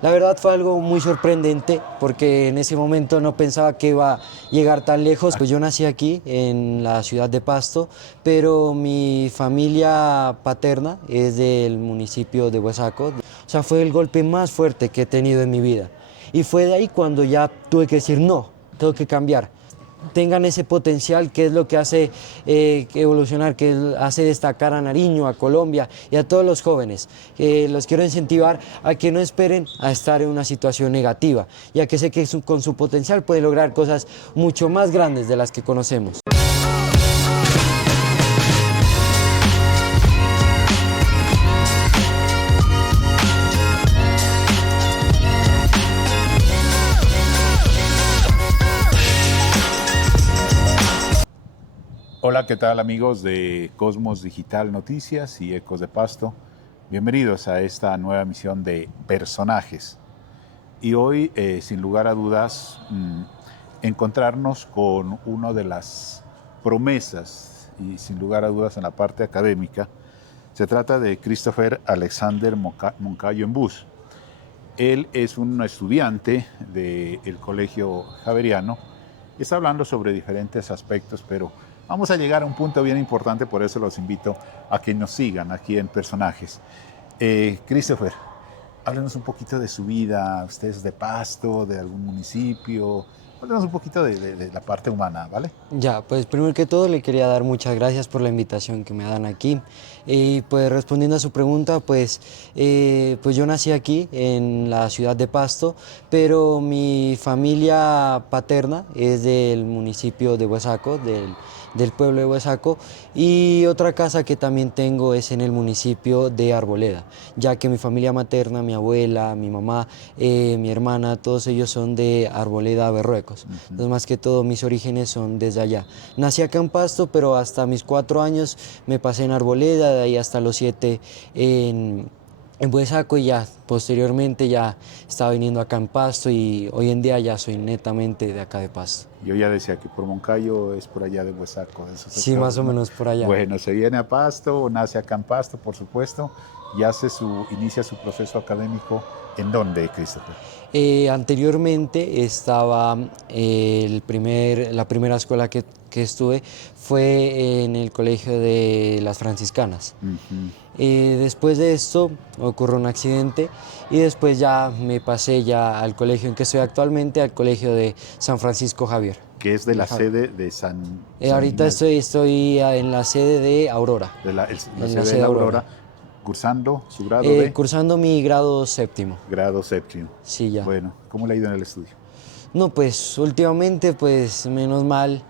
La verdad fue algo muy sorprendente porque en ese momento no pensaba que iba a llegar tan lejos. Pues yo nací aquí en la ciudad de Pasto, pero mi familia paterna es del municipio de Huesaco. O sea, fue el golpe más fuerte que he tenido en mi vida. Y fue de ahí cuando ya tuve que decir no, tengo que cambiar. Tengan ese potencial que es lo que hace evolucionar, que hace destacar a Nariño, a Colombia y a todos los jóvenes. Los quiero incentivar a que no esperen a estar en una situación negativa, ya que sé que con su potencial pueden lograr cosas mucho más grandes de las que conocemos. Hola, ¿qué tal amigos de Cosmos Digital Noticias y Ecos de Pasto? Bienvenidos a esta nueva emisión de Personajes. Y hoy, sin lugar a dudas, encontrarnos con una de las promesas y sin lugar a dudas en la parte académica. Se trata de Christopher Alexander Moncayo Embús. Él es un estudiante del Colegio Javeriano y está hablando sobre diferentes aspectos, pero vamos a llegar a un punto bien importante, por eso los invito a que nos sigan aquí en Personajes. Christopher, háblenos un poquito de su vida. ¿Usted es de Pasto, de algún municipio? Háblenos un poquito de la parte humana, ¿vale? Ya, pues primero que todo le quería dar muchas gracias por la invitación que me dan aquí. Y pues respondiendo a su pregunta, pues yo nací aquí en la ciudad de Pasto, pero mi familia paterna es del municipio de Huesaco, del pueblo de Huesaco, y otra casa que también tengo es en el municipio de Arboleda, ya que mi familia materna, mi abuela, mi mamá, mi hermana, todos ellos son de Arboleda, Berruecos. Entonces, más que todo, mis orígenes son desde allá. Nací acá en Pasto, pero hasta mis 4 años me pasé en Arboleda, de ahí hasta los 7 en Huesaco, y ya posteriormente ya estaba viniendo acá en Pasto, y hoy en día ya soy netamente de acá de Pasto. Yo ya decía que por Moncayo es por allá de Huesaco, de esos Sí, más sectores, o ¿no? menos por allá. Bueno, se viene a Pasto, nace acá en Pasto, por supuesto, y inicia su proceso académico. ¿En dónde, Christopher? Anteriormente estaba la primera escuela que estuve fue en el colegio de las franciscanas. Después de esto ocurrió un accidente y después ya me pasé ya al colegio en que estoy actualmente, al colegio de San Francisco Javier. Que es de la sede de San Ahorita Ignacio, estoy en la sede de Aurora, la en la sede de sede la Aurora, Aurora, cursando su grado de cursando mi grado séptimo. grado séptimo. Sí, ya. Bueno, ¿cómo le ha ido en el estudio? No, pues últimamente, pues menos mal,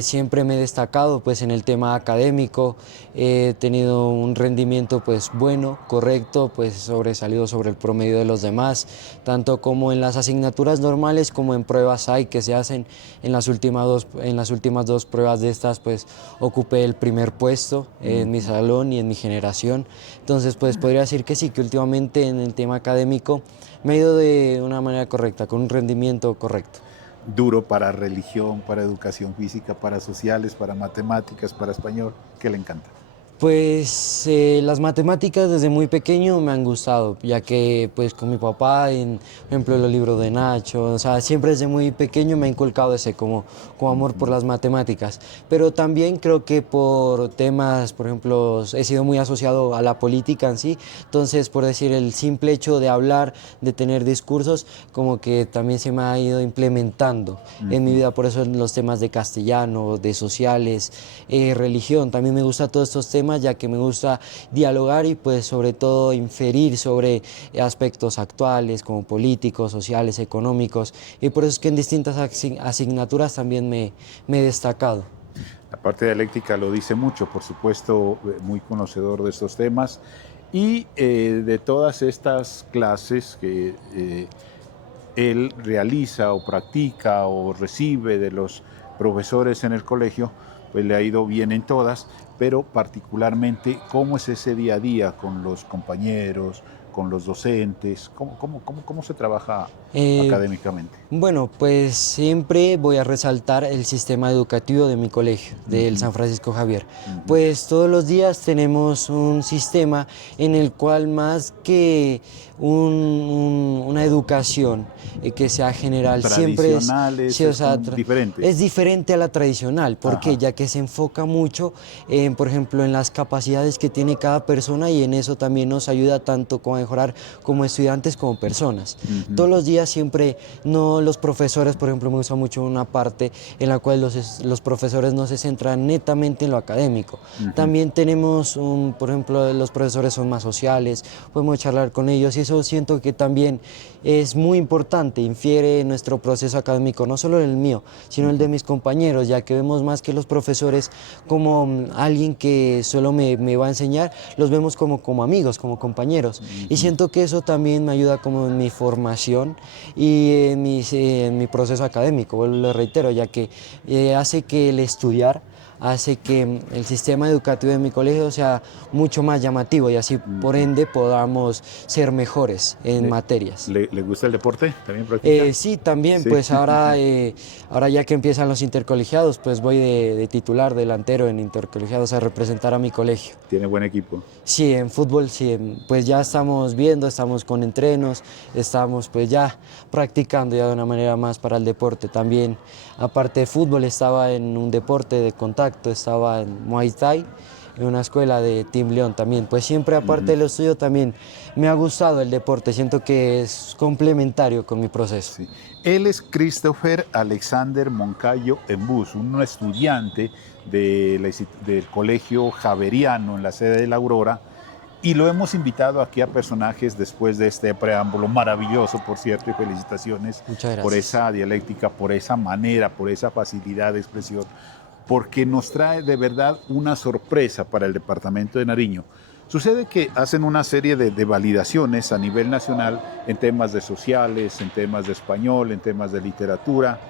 siempre me he destacado pues en el tema académico, he tenido un rendimiento pues bueno, correcto, pues sobresalido sobre el promedio de los demás, tanto como en las asignaturas normales como en pruebas hay que se hacen. En las últimas dos pruebas de estas pues ocupé el primer puesto en mi salón y en mi generación. Entonces pues podría decir que sí, que últimamente en el tema académico me ha ido de una manera correcta, con un rendimiento correcto. Duro para religión, para educación física, para sociales, para matemáticas, para español, ¿qué le encanta? Pues las matemáticas desde muy pequeño me han gustado, ya que pues con mi papá, por ejemplo, los libros de Nacho, o sea, siempre desde muy pequeño me ha inculcado ese como amor por las matemáticas. Pero también creo que por temas, por ejemplo, he sido muy asociado a la política en sí, entonces por decir el simple hecho de hablar, de tener discursos, como que también se me ha ido implementando en mi vida, por eso en los temas de castellano, de sociales, religión, también me gustan todos estos temas, ya que me gusta dialogar y pues sobre todo inferir sobre aspectos actuales como políticos, sociales, económicos, y por eso es que en distintas asignaturas también me he destacado. La parte dialéctica lo dice mucho, por supuesto, muy conocedor de estos temas y de todas estas clases que él realiza o practica o recibe de los profesores en el colegio, pues le ha ido bien en todas, pero particularmente cómo es ese día a día con los compañeros, con los docentes, cómo se trabaja Eh, académicamente. Bueno, pues siempre voy a resaltar el sistema educativo de mi colegio, del San Francisco Javier. Pues todos los días tenemos un sistema en el cual más que una educación que sea general siempre es, Tradicionales, sí, o sea, diferente. es diferente a la tradicional, porque ya que se enfoca mucho, por ejemplo, en las capacidades que tiene cada persona y en eso también nos ayuda tanto como a mejorar como estudiantes como personas. Todos los días siempre, no los profesores, por ejemplo, me gusta mucho una parte en la cual los profesores no se centran netamente en lo académico. También tenemos, por ejemplo, los profesores son más sociales, podemos charlar con ellos y eso siento que también es muy importante, infiere en nuestro proceso académico, no solo el mío, sino el de mis compañeros, ya que vemos más que los profesores como alguien que solo me va a enseñar, los vemos como amigos, como compañeros. Y siento que eso también me ayuda como en mi formación y en mi proceso académico, lo reitero, ya que hace que el estudiar hace que el sistema educativo de mi colegio sea mucho más llamativo y así por ende podamos ser mejores en materias. ¿Le gusta el deporte? ¿También practica? Sí, también, Sí. pues ahora, ahora ya que empiezan los intercolegiados, pues voy de titular, delantero en intercolegiados a representar a mi colegio. ¿Tiene buen equipo? Sí, en fútbol sí, pues ya estamos viendo, estamos con entrenos, estamos pues ya practicando ya de una manera más para el deporte. También, aparte de fútbol, estaba en un deporte de contacto, estaba en Muay Thai, en una escuela de Team León también. Pues siempre, aparte de lo estudio, también me ha gustado el deporte, siento que es complementario con mi proceso. Sí. Él es Christopher Alexander Moncayo Embús, un estudiante del Colegio Javeriano en la sede de La Aurora, y lo hemos invitado aquí a Personajes después de este preámbulo maravilloso, por cierto, y felicitaciones por esa dialéctica, por esa manera, por esa facilidad de expresión, porque nos trae de verdad una sorpresa para el departamento de Nariño. Sucede que hacen una serie de validaciones a nivel nacional en temas de sociales, en temas de español, en temas de literatura,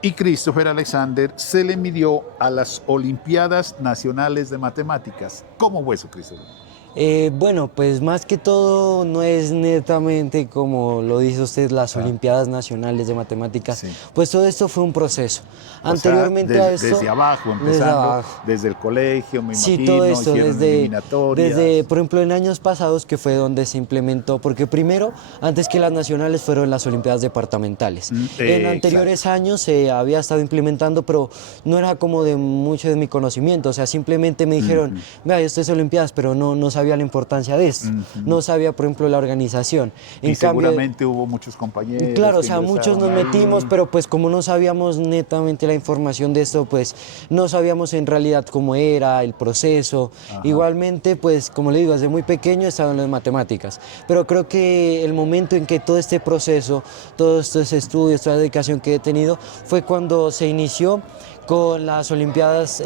y Christopher Alexander se le midió a las Olimpiadas Nacionales de Matemáticas. ¿Cómo fue eso, Christopher? Bueno, pues más que todo no es netamente como lo dice usted, las Olimpiadas Nacionales de Matemáticas, Sí. pues todo esto fue un proceso. O Anteriormente sea, a esto... desde abajo, empezando, desde el colegio, me Sí, imagino, todo esto, hicieron eliminatorias. desde, por ejemplo, en años pasados, que fue donde se implementó, porque primero, antes que las nacionales, fueron las Olimpiadas departamentales. En anteriores años se había estado implementando, pero no era como de mucho de mi conocimiento, o sea, simplemente me dijeron, vea, esto es Olimpiadas, pero no sabía la importancia de esto, no sabía, por ejemplo, la organización. Y seguramente hubo muchos compañeros. Claro, o sea, muchos nos metimos, pero pues como no sabíamos netamente la información de esto, pues no sabíamos en realidad cómo era el proceso. Igualmente, pues como le digo, desde muy pequeño estaba en las matemáticas, pero creo que el momento en que todo este proceso, todos estos estudios, toda la dedicación que he tenido, fue cuando se inició con las Olimpiadas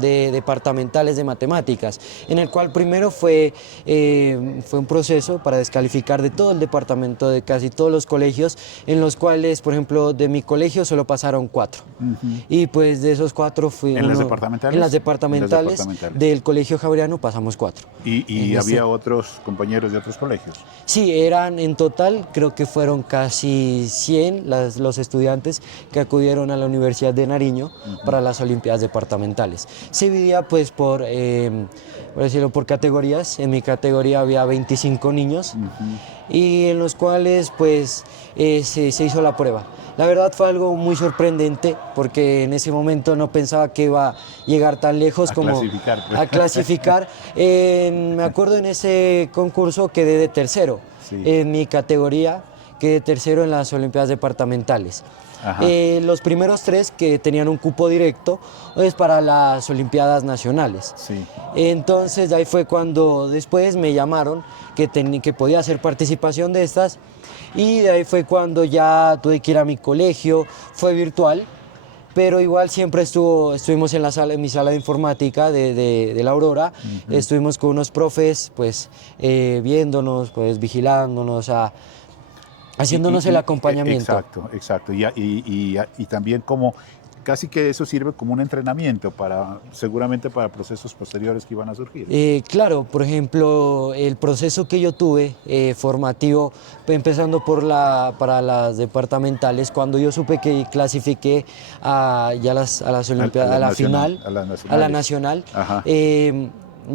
departamentales de matemáticas, en el cual primero fue un proceso para descalificar de todo el departamento, de casi todos los colegios, en los cuales, por ejemplo, de mi colegio solo pasaron 4. Y pues de esos 4 fui ¿En las departamentales? En las departamentales del Colegio Javeriano pasamos 4. ¿Y había otros compañeros de otros colegios? Sí, eran en total, creo que fueron casi 100 los estudiantes que acudieron a la Universidad de Nariño para las Olimpiadas departamentales. Se dividía pues por decirlo, por categorías. En mi categoría había 25 niños y en los cuales pues se hizo la prueba. La verdad fue algo muy sorprendente porque en ese momento no pensaba que iba a llegar tan lejos a clasificar. Me acuerdo en ese concurso quedé de tercero. Sí. En mi categoría quedé tercero en las Olimpiadas departamentales. Los primeros 3 que tenían un cupo directo es para las Olimpiadas nacionales. Sí. Entonces de ahí fue cuando después me llamaron que podía hacer participación de estas y de ahí fue cuando ya tuve que ir a mi colegio, fue virtual, pero igual siempre estuvimos en mi sala de informática de La Aurora, estuvimos con unos profes pues viéndonos, pues vigilándonos, haciéndonos el acompañamiento. Exacto. Y también como casi que eso sirve como un entrenamiento seguramente para procesos posteriores que iban a surgir. Claro, por ejemplo, el proceso que yo tuve formativo, empezando para las departamentales, cuando yo supe que clasifiqué a las Olimpiadas, a la final, a la nacional,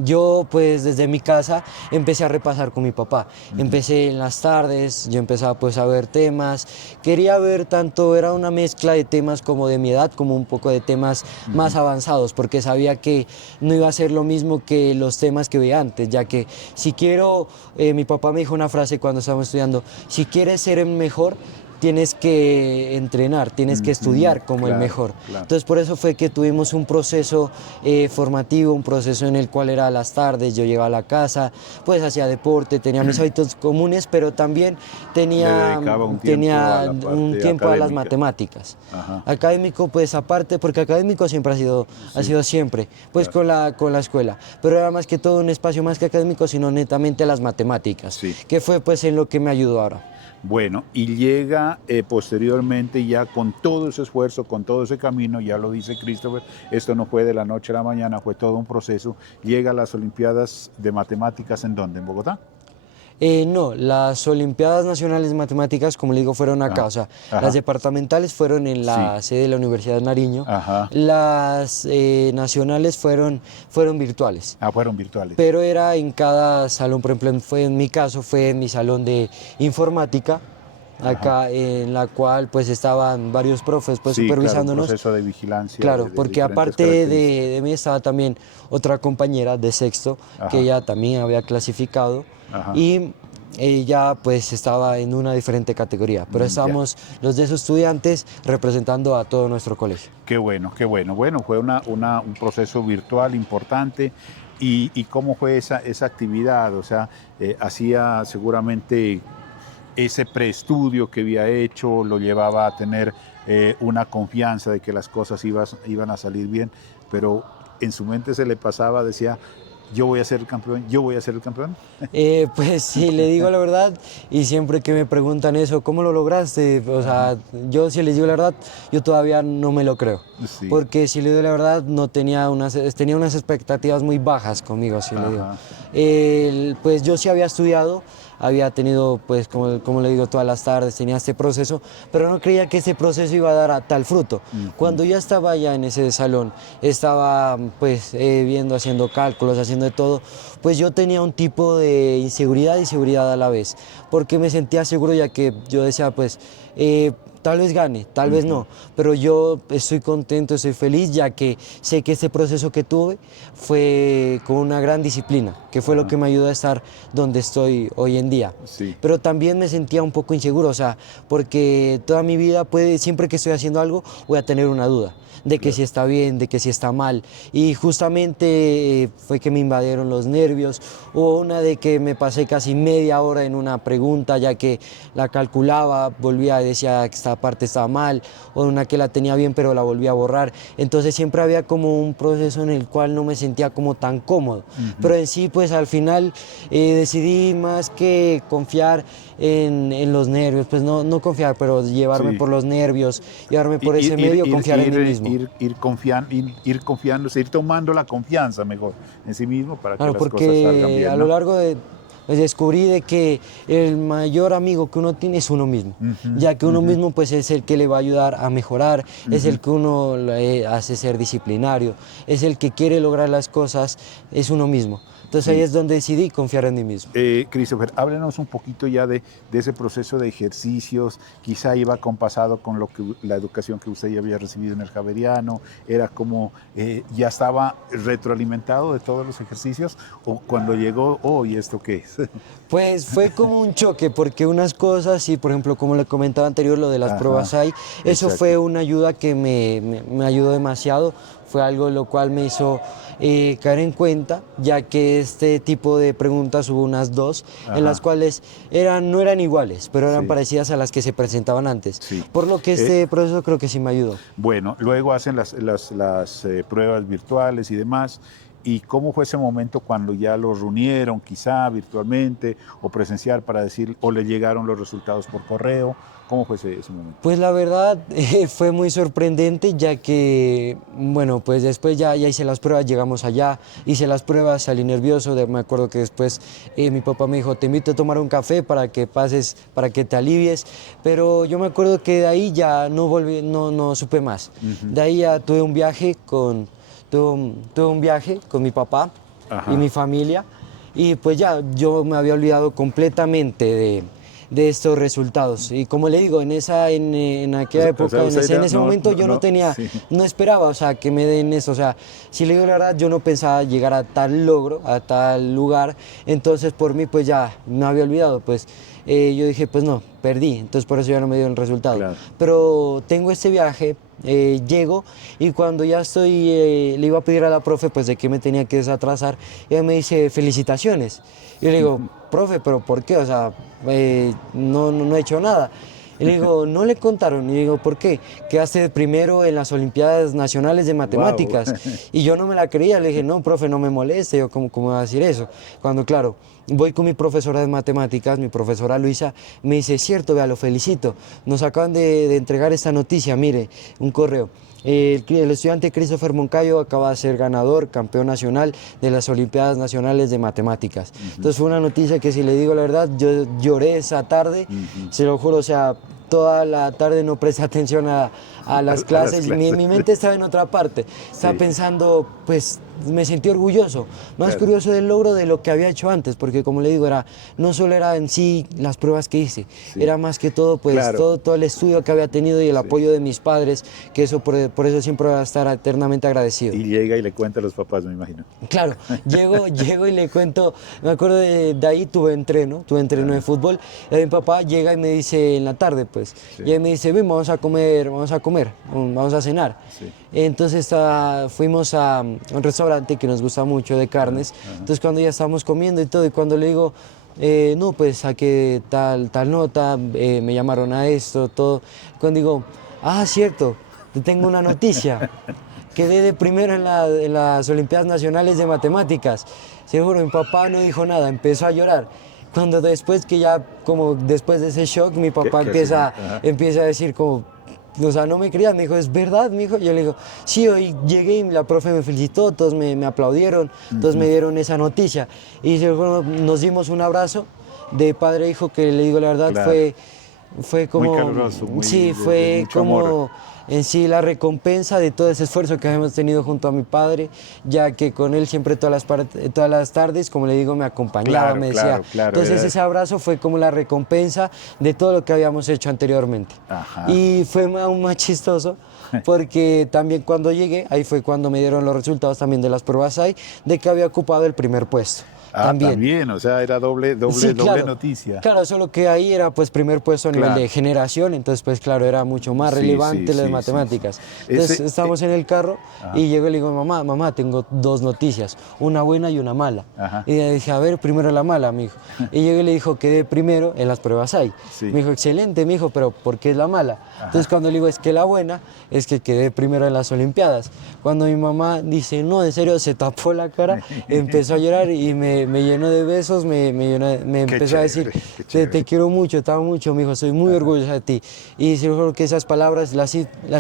yo pues desde mi casa empecé a repasar con mi papá. Empecé en las tardes, yo empezaba pues a ver temas, quería ver tanto, era una mezcla de temas como de mi edad, como un poco de temas más avanzados, porque sabía que no iba a ser lo mismo que los temas que veía antes, ya que si quiero, mi papá me dijo una frase cuando estábamos estudiando, si quieres ser el mejor, tienes que entrenar, tienes que estudiar como el Claro, mejor. claro. Entonces por eso fue que tuvimos un proceso formativo, un proceso en el cual era a las tardes, yo llegaba a la casa, pues hacía deporte, tenía mis hábitos comunes, pero también Le tenía, dedicaba un tiempo a tenía la un parte tiempo a las académica. matemáticas. Ajá. Académico, pues aparte, porque académico siempre ha Sí, sido siempre, pues claro. con la escuela, pero era más que todo un espacio más que académico, sino netamente las matemáticas, Sí. que fue pues en lo que me ayudó ahora. Bueno, y llega posteriormente ya con todo ese esfuerzo, con todo ese camino, ya lo dice Christopher, esto no fue de la noche a la mañana, fue todo un proceso. Llega a las Olimpiadas de Matemáticas, ¿en dónde? ¿En Bogotá? No, las Olimpiadas Nacionales de Matemáticas, como le digo, fueron acá, Ajá, o sea, las ajá, departamentales fueron en sí, la sede de la Universidad de Nariño, ajá. las nacionales fueron virtuales, Ah, fueron virtuales. pero era en cada salón, por ejemplo, fue en mi caso, fue en mi salón de informática, Ajá. acá en la cual pues estaban varios profes pues Sí, claro, un supervisándonos. proceso de vigilancia Claro, de porque diferentes aparte características. de mí estaba también otra compañera de sexto que Ajá, ella también había clasificado ajá, y ella pues estaba en una diferente categoría, pero ya. estábamos los de esos estudiantes representando a todo nuestro colegio. Qué bueno, qué bueno. Bueno, fue un proceso virtual importante. Y cómo fue esa actividad? O sea, hacía seguramente ese preestudio que había hecho, lo llevaba a tener una confianza de que las cosas iban a salir bien, pero en su mente se le pasaba, decía, yo voy a ser el campeón, yo voy a ser el campeón. Pues sí, le digo la verdad y siempre que me preguntan eso, ¿cómo lo lograste? O Ajá, sea, yo si les digo la verdad, yo todavía no me lo creo. sí, Porque si le digo la verdad, no tenía unas expectativas muy bajas conmigo, si le digo. ajá, Pues yo sí había estudiado, había tenido, pues como le digo, todas las tardes, tenía este proceso, pero no creía que ese proceso iba a dar a tal fruto. ujú, Cuando ya estaba ya en ese salón, estaba pues viendo, haciendo cálculos, haciendo de todo, pues yo tenía un tipo de inseguridad y seguridad a la vez, porque me sentía seguro ya que yo decía pues tal vez gane, tal vez ujú, no, pero yo estoy contento, estoy feliz ya que sé que este proceso que tuve fue con una gran disciplina, que fue lo ajá, que me ayudó a estar donde estoy hoy en día. sí, Pero también me sentía un poco inseguro, o sea, porque toda mi vida siempre que estoy haciendo algo voy a tener una duda de que claro. si está bien, de que si está mal. Y justamente fue que me invadieron los nervios. Hubo una de que me pasé casi media hora en una pregunta, ya que la calculaba, volvía y decía que esta parte estaba mal, o una que la tenía bien pero la volvía a borrar. Entonces siempre había como un proceso en el cual no me sentía como tan cómodo. Ujú. Pero en sí, pues al final decidí más que confiar en los nervios, pues no confiar, pero llevarme Sí. por los nervios, llevarme por Ir, ese ir, medio, ir, confiar en mí ir, mismo. ir, ir, confiando, ir confiándose, ir tomando la confianza mejor en sí mismo para que Claro, las cosas salgan porque a bien, lo ¿no? largo de pues, descubrí de que el mayor amigo que uno tiene es uno mismo, Ujú, ya que uno ujú, mismo pues es el que le va a ayudar a mejorar, es ujú. el que uno le hace ser disciplinario, es el que quiere lograr las cosas, es uno mismo. Entonces ahí Sí. es donde decidí confiar en mí mismo. Christopher, háblenos un poquito ya de ese proceso de ejercicios, quizá iba compasado con lo que, la educación que usted ya había recibido en el Javeriano, era como, ya estaba retroalimentado de todos los ejercicios, o cuando llegó, oh, ¿y esto qué es? Pues fue como un choque, porque unas cosas, sí, por ejemplo, como le comentaba anterior, lo de las pruebas Ajá, hay, eso exacto, fue una ayuda que me ayudó demasiado, fue algo lo cual me hizo caer en cuenta, ya que este tipo de preguntas hubo unas dos, en las ajá, cuales no eran iguales, pero eran sí, parecidas a las que se presentaban antes, sí. por lo que Eh, este proceso creo que sí me ayudó. Bueno, luego hacen las pruebas virtuales y demás. ¿Y cómo fue ese momento cuando ya los reunieron, quizá virtualmente o presencial, para decir, o le llegaron los resultados por correo? ¿Cómo fue ese momento? Pues la verdad fue muy sorprendente ya que, bueno, pues después ya hice las pruebas, llegamos allá, hice las pruebas, salí nervioso, me acuerdo que después mi papá me dijo, te invito a tomar un café para que pases, para que te alivies, pero yo me acuerdo que de ahí ya no volví, no supe más. Ujú, De ahí ya tuve un viaje con mi papá Ajá. y mi familia. Y pues ya, yo me había olvidado completamente de estos resultados. Y como le digo, en aquella época, en ese momento yo no tenía, sí. no esperaba, o sea, que me den eso. O sea, si le digo la verdad, yo no pensaba llegar a tal logro, a tal lugar. Entonces por mí pues ya me había olvidado, pues yo dije, pues no, perdí. Entonces por eso ya no me dio el resultado. Claro. Pero tengo este viaje. Llego y cuando ya estoy, le iba a pedir a la profe pues de qué me tenía que desatrasar, ella me dice felicitaciones. Y yo le digo, profe, pero ¿por qué? O sea, no he hecho nada. Y le digo, no le contaron. Y le digo, ¿por qué? Quedaste primero en las Olimpiadas Nacionales de Matemáticas. Wow. Y yo no me la creía. Le dije, no, profe, no me moleste. Yo, ¿cómo va a decir eso? Cuando, claro, voy con mi profesora de matemáticas, mi profesora Luisa, me dice, cierto, vea, lo felicito. Nos acaban de entregar esta noticia, mire, un correo. El estudiante Christopher Moncayo acaba de ser ganador, campeón nacional de las Olimpiadas Nacionales de Matemáticas. Entonces fue una noticia que, si le digo la verdad, yo lloré esa tarde, se lo juro, o sea, toda la tarde no presté atención a las clases. Mi mente estaba en otra parte, estaba pensando, pues me sentí orgulloso, más curioso del logro de lo que había hecho antes, porque como le digo, no solo era en sí las pruebas que hice, era más que todo, pues todo el estudio que había tenido y el apoyo de mis padres, que eso por eso siempre voy a estar eternamente agradecido. Y llega y le cuenta a los papás, me imagino. Claro, llego y le cuento, me acuerdo de ahí tuve entreno de fútbol, y mi papá llega y me dice en la tarde, pues, y él me dice, ven, vamos a comer, vamos a cenar. Sí. Entonces fuimos a un restaurante que nos gusta mucho de carnes. Entonces cuando ya estábamos comiendo y todo, y cuando le digo, no, pues saqué tal nota, me llamaron a esto, todo. Cuando digo, cierto, te tengo una noticia. Quedé de primero en las Olimpiadas Nacionales de Matemáticas. Seguro, mi papá no dijo nada, empezó a llorar. Cuando después después de ese shock, mi papá empieza a decir como, o sea, no me creía, me dijo, ¿es verdad, mijo? Yo le digo, sí, hoy llegué y la profe me felicitó, todos me aplaudieron, todos me dieron esa noticia. Y nos dimos un abrazo de padre e hijo que, le digo la verdad, fue como... Muy caluroso, fue mucho como... amor. En sí, la recompensa de todo ese esfuerzo que hemos tenido junto a mi padre, ya que con él siempre todas las tardes, como le digo, me acompañaba, me decía. Entonces ese abrazo fue como la recompensa de todo lo que habíamos hecho anteriormente. Ajá. Y fue aún más chistoso porque también cuando llegué, ahí fue cuando me dieron los resultados también de las pruebas ahí, de que había ocupado el primer puesto. También, o sea, era doble noticia. Claro, solo que ahí era pues primer puesto a nivel de generación, entonces pues claro, era mucho más relevante las matemáticas. Entonces estábamos en el carro y llego y le digo, mamá, tengo dos noticias, una buena y una mala. Y le dije, a ver, primero la mala, mijo. Y llego y le dijo, quedé primero en las pruebas ahí. Me dijo, excelente, mijo, pero ¿por qué es la mala? Entonces cuando le digo, es que la buena es que quedé primero en las Olimpiadas. Cuando mi mamá dice, no, en serio, se tapó la cara, empezó a llorar y me llenó de besos, me empezó a decir, te quiero mucho, te amo mucho, mi hijo, estoy muy orgullosa de ti. Y seguro que esas palabras, las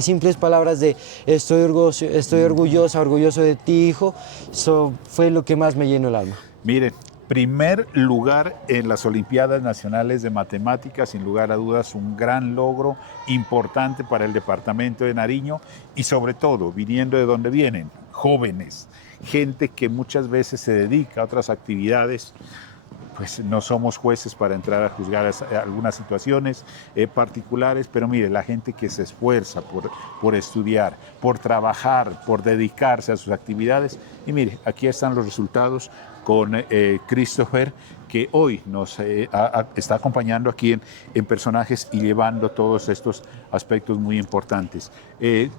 simples palabras de estoy orgulloso de ti, hijo, fue lo que más me llenó el alma. Miren, primer lugar en las Olimpiadas Nacionales de Matemáticas, sin lugar a dudas, un gran logro importante para el departamento de Nariño y sobre todo, viniendo de donde vienen, jóvenes, gente que muchas veces se dedica a otras actividades. Pues no somos jueces para entrar a juzgar algunas situaciones particulares, pero mire, la gente que se esfuerza por estudiar, por trabajar, por dedicarse a sus actividades. Y mire, aquí están los resultados con Christopher, que hoy nos está acompañando aquí en Personajes y llevando todos estos aspectos muy importantes.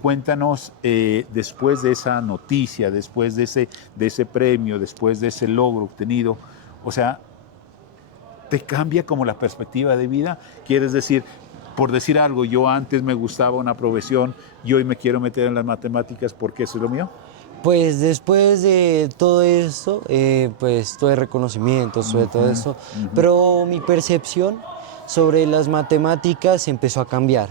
Cuéntanos, después de esa noticia, después de ese premio, después de ese logro obtenido, o sea, ¿te cambia como la perspectiva de vida? ¿Quieres decir, por decir algo, yo antes me gustaba una profesión y hoy me quiero meter en las matemáticas porque eso es lo mío? Pues después de todo esto, pues todo el reconocimiento, sobre todo eso, pero mi percepción sobre las matemáticas empezó a cambiar.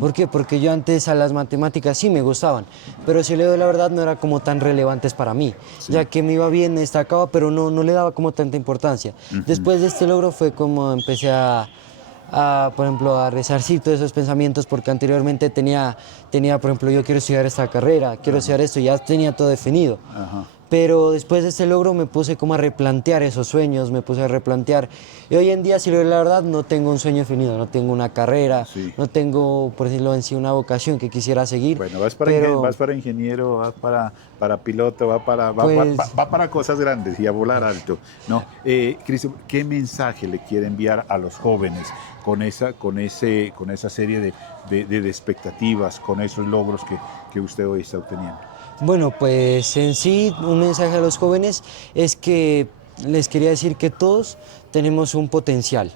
¿Por qué? Porque yo antes a las matemáticas sí me gustaban, pero si le doy la verdad no eran como tan relevantes para mí, ya que me iba bien, me destacaba, pero no le daba como tanta importancia. Después de este logro fue como empecé por ejemplo, a resarcir todos esos pensamientos, porque anteriormente tenía, por ejemplo, yo quiero estudiar esta carrera, quiero estudiar esto, ya tenía todo definido. Pero después de este logro me puse como a replantear esos sueños, me puse a replantear. Y hoy en día, si lo digo la verdad, no tengo un sueño definido, no tengo una carrera, Sí. no tengo, por decirlo en sí, una vocación que quisiera seguir. Bueno, Pero vas para ingeniero, vas para piloto, pues va para cosas grandes y a volar alto. No, Cristo, ¿qué mensaje le quiere enviar a los jóvenes con esa serie de expectativas, con esos logros que usted hoy está obteniendo? bueno, pues en sí un mensaje a los jóvenes es que les quería decir que todos tenemos un potencial.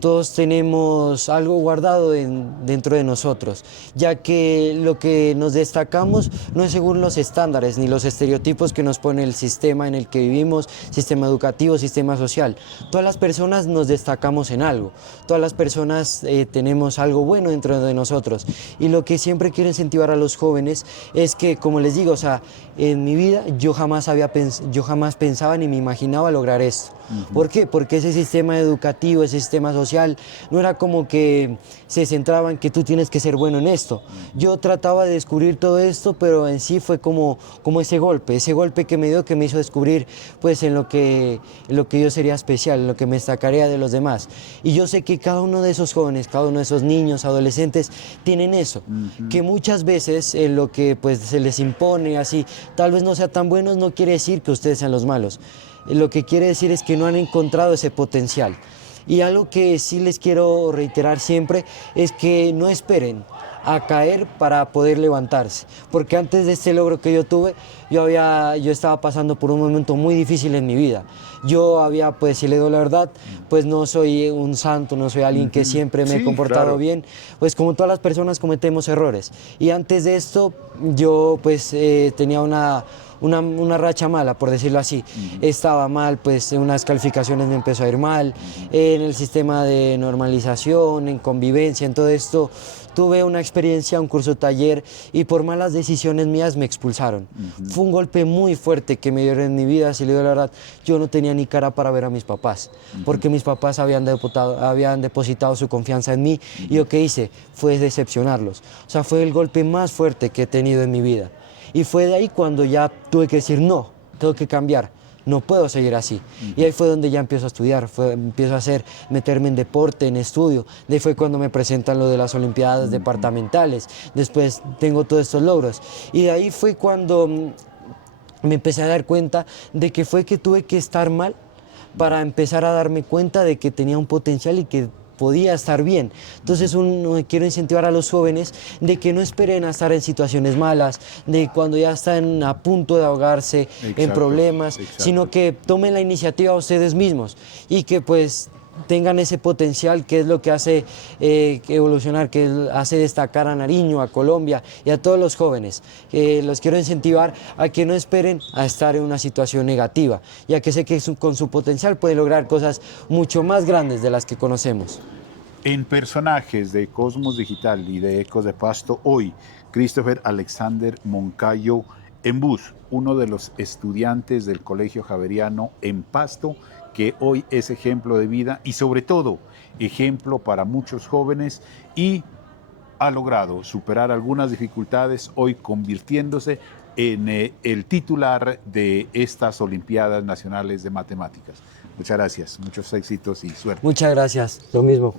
Todos tenemos algo guardado dentro de nosotros, ya que lo que nos destacamos no es según los estándares ni los estereotipos que nos pone el sistema en el que vivimos, sistema educativo, sistema social. Todas las personas nos destacamos en algo, todas las personas tenemos algo bueno dentro de nosotros. Y lo que siempre quiero incentivar a los jóvenes es que, como les digo, o sea, en mi vida yo jamás pensaba ni me imaginaba lograr esto. ¿Por qué? Porque ese sistema educativo, ese sistema social, no era como que se centraba en que tú tienes que ser bueno en esto. Yo trataba de descubrir todo esto, pero en sí fue como ese golpe que me dio, que me hizo descubrir pues en lo que yo sería especial, en lo que me destacaría de los demás. Y yo sé que cada uno de esos jóvenes, cada uno de esos niños, adolescentes, tienen eso, que muchas veces en lo que pues se les impone así, tal vez no sea tan buenos, no quiere decir que ustedes sean los malos. Lo que quiere decir es que no han encontrado ese potencial. Y algo que sí les quiero reiterar siempre es que no esperen a caer para poder levantarse, porque antes de este logro que yo tuve, yo estaba pasando por un momento muy difícil en mi vida. Yo había, pues si le doy la verdad, pues no soy un santo, no soy alguien que siempre me he Sí, comportado claro. bien, pues como todas las personas cometemos errores. Y antes de esto, yo pues tenía una racha mala, por decirlo así. Estaba mal, pues en unas calificaciones me empezó a ir mal, en el sistema de normalización, en convivencia, en todo esto. Tuve una experiencia, un curso taller, y por malas decisiones mías me expulsaron. Fue un golpe muy fuerte que me dieron en mi vida, si le digo la verdad. Yo no tenía ni cara para ver a mis papás, porque mis papás habían depositado su confianza en mí, y lo que hice fue decepcionarlos. O sea, fue el golpe más fuerte que he tenido en mi vida. Y fue de ahí cuando ya tuve que decir, no, tengo que cambiar, no puedo seguir así. Y ahí fue donde ya empiezo a estudiar, empiezo a meterme en deporte, en estudio. De ahí fue cuando me presentan lo de las Olimpiadas departamentales. Después tengo todos estos logros. Y de ahí fue cuando me empecé a dar cuenta de que fue que tuve que estar mal para empezar a darme cuenta de que tenía un potencial y que podía estar bien. Entonces quiero incentivar a los jóvenes de que no esperen a estar en situaciones malas, de cuando ya están a punto de ahogarse en Exacto, problemas, exacto. sino que tomen la iniciativa ustedes mismos y que pues tengan ese potencial que es lo que hace evolucionar, que hace destacar a Nariño, a Colombia y a todos los jóvenes. Los quiero incentivar a que no esperen a estar en una situación negativa, ya que sé que con su potencial pueden lograr cosas mucho más grandes de las que conocemos. En personajes de Cosmos Digital y de Ecos de Pasto, hoy, Christopher Alexander Moncayo Embús, uno de los estudiantes del Colegio Javeriano en Pasto, que hoy es ejemplo de vida y sobre todo ejemplo para muchos jóvenes y ha logrado superar algunas dificultades, hoy convirtiéndose en el titular de estas Olimpiadas Nacionales de Matemáticas. Muchas gracias, muchos éxitos y suerte. Muchas gracias, lo mismo.